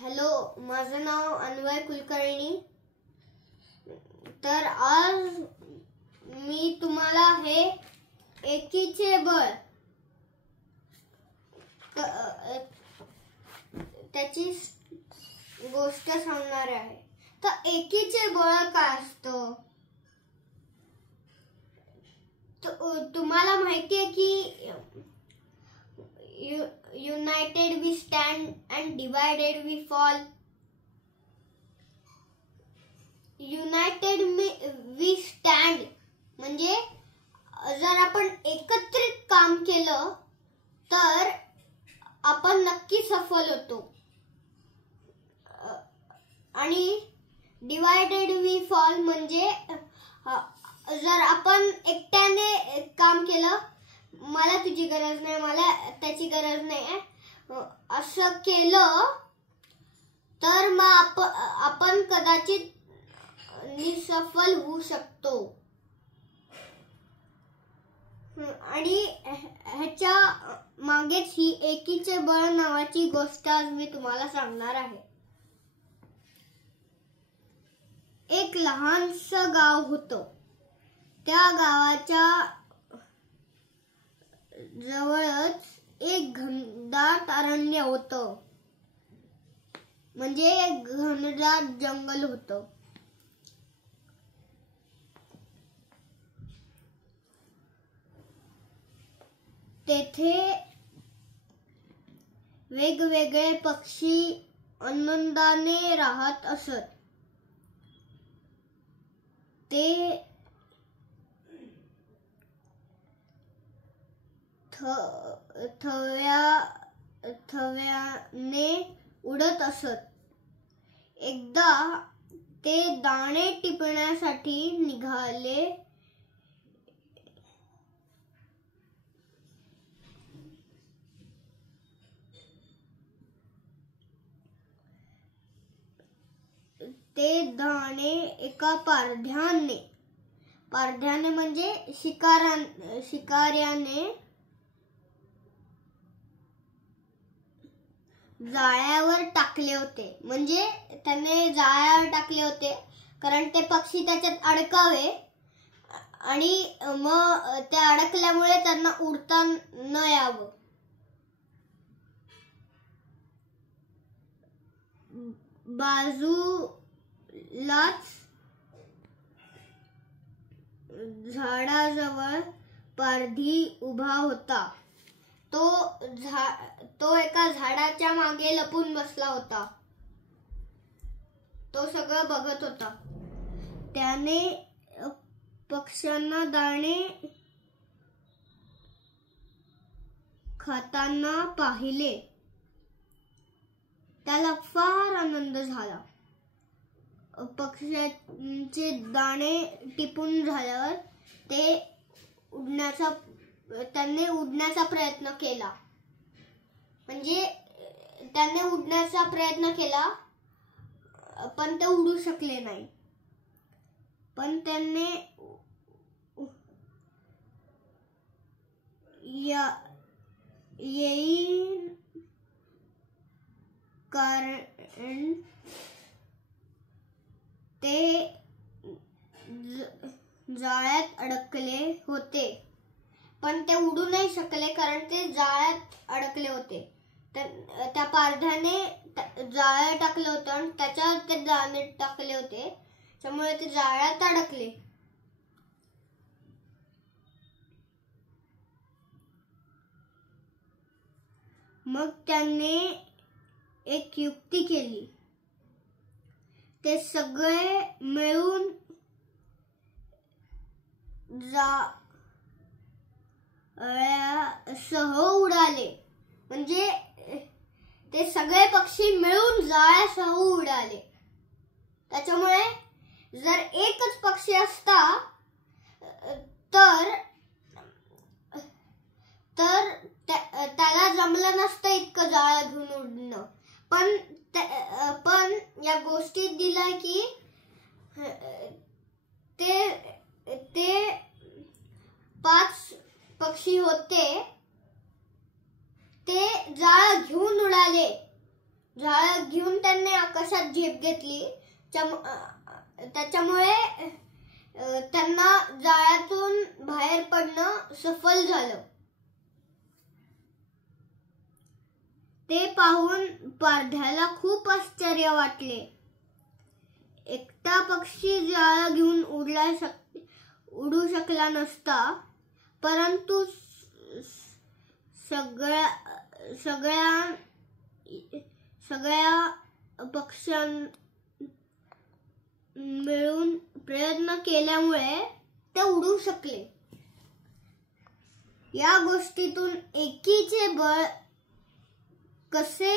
Hello, माझं नाव अन्वय कुलकर्णी. तर आज मी तुम्हाला हे एकीचे बळ त्याची गोष्ट सांगणार आहे. तर एकीचे बळ काय असतं? तुम्हाला माहिती आहे की united we stand and divided we fall. United we stand म्हणजे जर आपण एकत्रित काम केलं तर आपण नक्की सफल होतो. आणि डिवायडेड वी फॉल म्हणजे जर आपण एकट्याने काम केलं, मला तुझी गरज नाही, मला त्याची गरज नाही, असं केलं तर मग आपण कदाचित निसफल होऊ शकतो. आणि ह्याच्या मागेच ही एकीचे बळ नावाची गोष्ट आज मी तुम्हाला सांगणार आहे. एक लहानसं गाव होतं. त्या गावाच्या जवळच एक घनदाट अरण्य होतं, म्हणजे घनदाट जंगल होतं. तेथे वेगवेगळे पक्षी आनंदाने राहत असत. ते थव्याने उडत असत. एकदा ते दाणे टिपण्यासाठी निघाले. ते दाणे एका पारध्याने म्हणजे शिकाऱ्याने जाळ्यावर टाकले होते. म्हणजे त्याने जाळ्यावर टाकले होते कारण ते पक्षी त्याच्यात अडकावे आणि मग ते अडकल्यामुळे त्यांना उडता न यावं. बाजूलाच झाडाजवळ पारधी उभा होता. तो एका झाडाच्या मागे लपून बसला होता. तो सगळं बघत होता. त्याने पक्ष्यांना दाणे खाताना पाहिले. त्याला फार आनंद झाला. पक्ष्यांचे दाणे टिपून झाल्यावर त्यांनी उडण्याचा प्रयत्न केला. म्हणजे त्याने उडण्याचा प्रयत्न केला पण ते उडू शकले नाही. पण त्यांनी येईन कारण ते जाळ्यात अडकले होते. पण ते उडू नाही शकले कारण ते जाळ्यात अडकले होते. त्या पारध्याने जाळ्यात टाकलं होतं आणि त्याच्यावर ते दाणे टाकले होते, त्यामुळे ते जाळ्यात अडकले. मग त्यांनी एक युक्ती केली. ते सगळे मिळून जाळ्यासह उडाले. म्हणजे ते सगळे पक्षी मिळून जाळ्यासह उडाले. त्याच्यामुळे जर एकच पक्षी असता तर त्याला जमलं नसतं इतकं जाळं घेऊन उडणं. पण या गोष्टीत दिलं की ते 5 पक्षी होते, ते जाळं घेऊन उडाले. जाळं घेऊन त्यांनी आकाशात झेप घेतली. त्याच्यामुळे त्यांना जाळ्यातून बाहेर पडणं सफल झालं. ते पाहून पारध्याला खूप आश्चर्य वाटले. एकटा पक्षी जाळं घेऊन उडू शकला नसता, परंतु सगळ्या पक्ष्यां मिळून प्रयत्न केल्यामुळे ते उडू शकले. या गोष्टीतून एकीचे बळ कसे